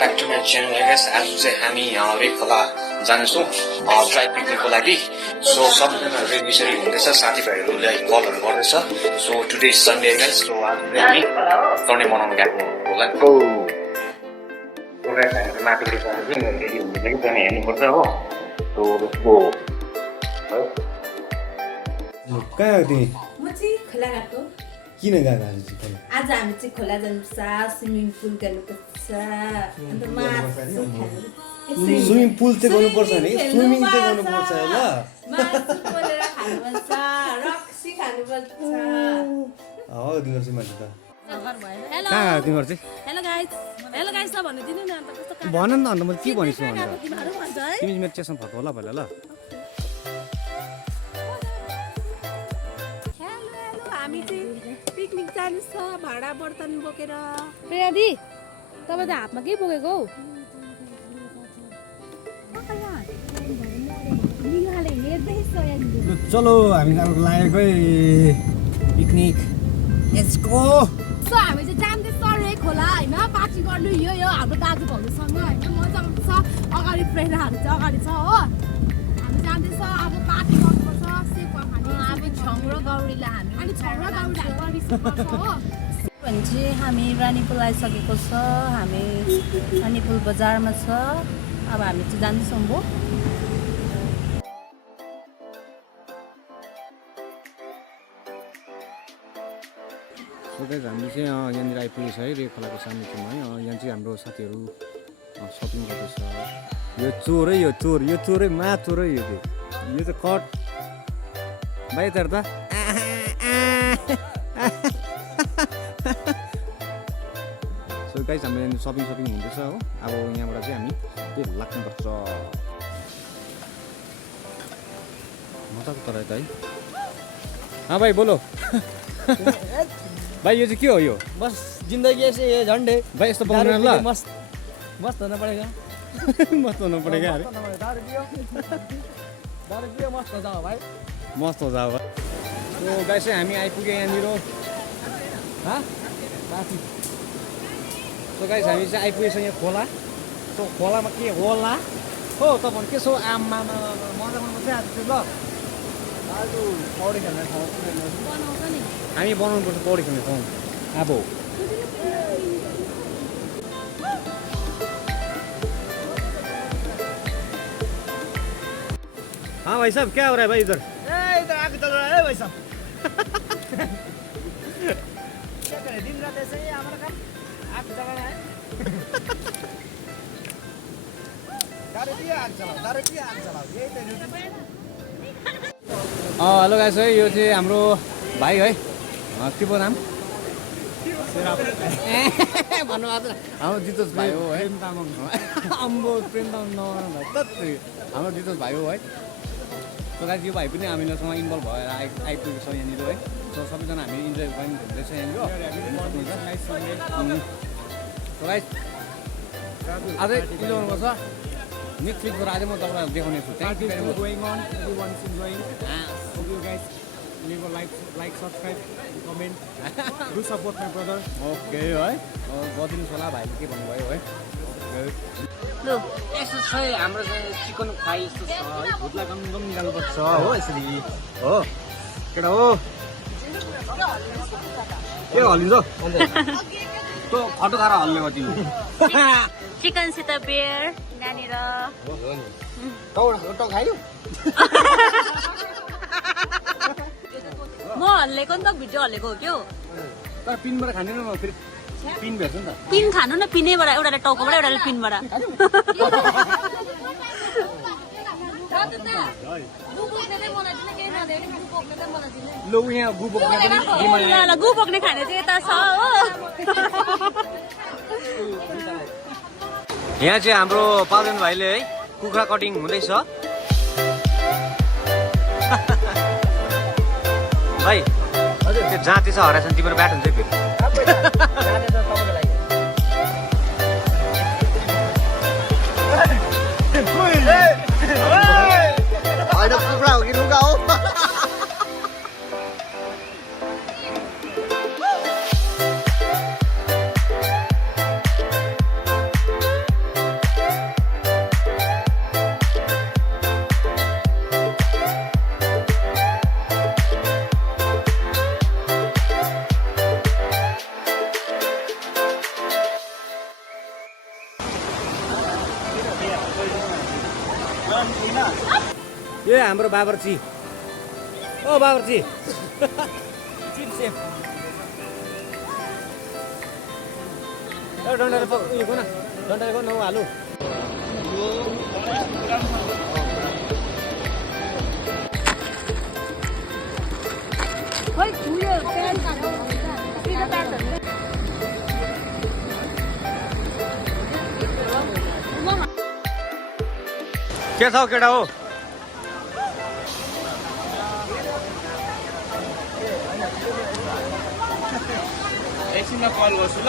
Back to my channel guys. आज चाहिँ हामी रेखोला जानेछौँ ड्राई पिकनिकको लागि। सो सबैजना रेडी यसरी हुँदैछ, साथीभाइहरूले कलहरू गर्दैछ। So today is Sunday guys. So आज चाहिँ हामी सन्डे मनाउनु गएको होला नि। माथिको रेडी हुँदैछ कि त्यहाँ हेर्नुपर्छ हो। सो कहाँ हो तिमी? म चाहिँ खोला गएको। किन गएको आज चाहिँ खोला? आज हामी चाहिँ खोला जानुपर्छ, स्विमिङ पुल गर्नुपर्छ, अन्त मासु खानु। स्विमिङ पुल चाहिँ गर्नुपर्छ नि, स्विमिङ चाहिँ गर्नुपर्छ ल। मासु पोलेर खानुपर्छ, रक्सी खानुपर्छ। हो तिमीहरू चाहिँ माथि त हेलो कहाँ गएको तिमीहरू चाहिँ? हेलो गाइस त भन्नु दिनु न अन्त कस्तो भन न अन्त मैले के भनिस् अन्त तिमीहरू भन्छ है तिमी मेरो चेसमा फर्क होला पहिला ल। हेलो हामी चाहिँ पिकनिक जानु छ, भाडा बर्तन बोकेर। प्रियादी तपाईँ त हातमा के बोकेको हौ? चलो हामी लागेकै पिकनिक। Let's go. सो हामी चाहिँ जाँदैछ रे खोला होइन, पार्टी गर्नु। यो हाम्रो दाजुभाउजूसँग होइन, मजा आउँछ। अगाडि फ्रेन्डहरू चाहिँ अगाडि छ हो। हामी जाँदैछ, अब पार्टी गर्नुपर्छ, सेवा खाने। अब छङ्रो गौरीलाई हामी अनि छौरा गाउँलाई पर्छ हो। भने हामी रानीपुल आइसकेको छ। हामी रानीपुल बजारमा छ। अब हामी चाहिँ जाँदैछौँ भो। हामी चाहिँ यहाँनिर आइपुगेछ है, रेखोलाको सामने छौँ है। यहाँ चाहिँ हाम्रो साथीहरू सपिङ गर्दैछ। यो चोर है, यो चोरै मा चोर है। यो चाहिँ कट भाइ तर त सो गाइस हाम्रो यहाँ सपिङ हुँदैछ हो। अब यहाँबाट चाहिँ हामी त्यही लाग्नुपर्छ मजाको तर त है। भाइ बोलो भाइ यो चाहिँ के हो? यो बस जिन्दगी ऐसे है झन्डे भाइ यस्तो पाउनु ल। मस्त मस्त होना पड़ेगा। मस्त हुनु पऱ्यो अरे दारू पियो मस्त हो जाओ भाइ। मस्त हो जाओ। सो गाइस चाहिँ हामी आइपुग्यो यहाँनिर। सो गाइस हामी चाहिँ आइपुगेछ यहाँ खोला। सो खोलामा के होला हो तपाईँहरू के सो आममा मजा चाहिँ आज चाहिँ ल आज पौडी खेल्ने ठाउँ बनाउँछ नि। हामी बनाउनुपर्छ पौडी खेल्ने ठाउँ। अब हाँ भाई साहब क्या हो रहा है भाई इधर? इधर आग चल रहा है भाई साहब। क्या करें दिन रात ऐसे ही हमारा काम आग जलाना है। दारू पिए आग जलाओ, दारू पिए आग जलाओ, यही तो ड्यूटी। हेलो गाइस है, यो चाहिँ हाम्रो भाइ है। के पो नाम भन्नु हाम्रो जितोस भाइ हो है। अम्बो प्रेम तामाङ भाइ त हाम्रो जितोस भाइ हो है। सो गाइस यो भाइ पनि हामीसँग इन्भल्भ भएर आइपुगेको छ यहाँनिर है। सो सबैजना हामी इन्जोय पनि हुँदैछ यहाँनिर। सो गाइस अझै इन्जोय गर्नुपर्छ। नेक्स्ट विकबाट अझै म तपाईँलाई देखाउने छु। Thank you very much. Going on, everyone is enjoying. Hope you guys leave a like, subscribe, comment. Do support my brother. Okay है गरिदिनुहोस् होला भाइले के भन्नुभयो है। यस्तो छ हाम्रो चाहिँ चिकन फ्राई यस्तो छ है। भुतलाई गम निकाल्नुपर्छ हो यसरी हो केटा हो के हल्लिन्छ त खटो खाएर हल्लेको तिमी चिकनसित बेयर यहाँनिर टाउ खायो म हल्लेको नि त, भिडियो हल्लेको हो क्या हो। तर पिनबाट खाँदैन म फेरि पिन भेट्छ नि त। पिन खानु न, पिनैबाट एउटाले टाउकोबाट एउटाले पिनबाट। ल यहाँ गु बोक्ने पनि ल गु बोक्ने खाने चाहिँ यता छ हो। यहाँ चाहिँ हाम्रो पाउजन भाइले है कुखुरा कटिङ हुँदैछ। भाइ हजुर त्यो जाँती छ हराएछ नि तिम्रो ब्याट हुन्छ फेरि। होइन कुखुरा हो कि लुगा हो। यो हाम्रो बाबरची ओ बाबरची चिफ सेफ डन्डाले उयो गो न डन्डाले गो न हालु खोइ उयो प्यान्ट के छ केटा हो एकछिनमा कल गर्छु ल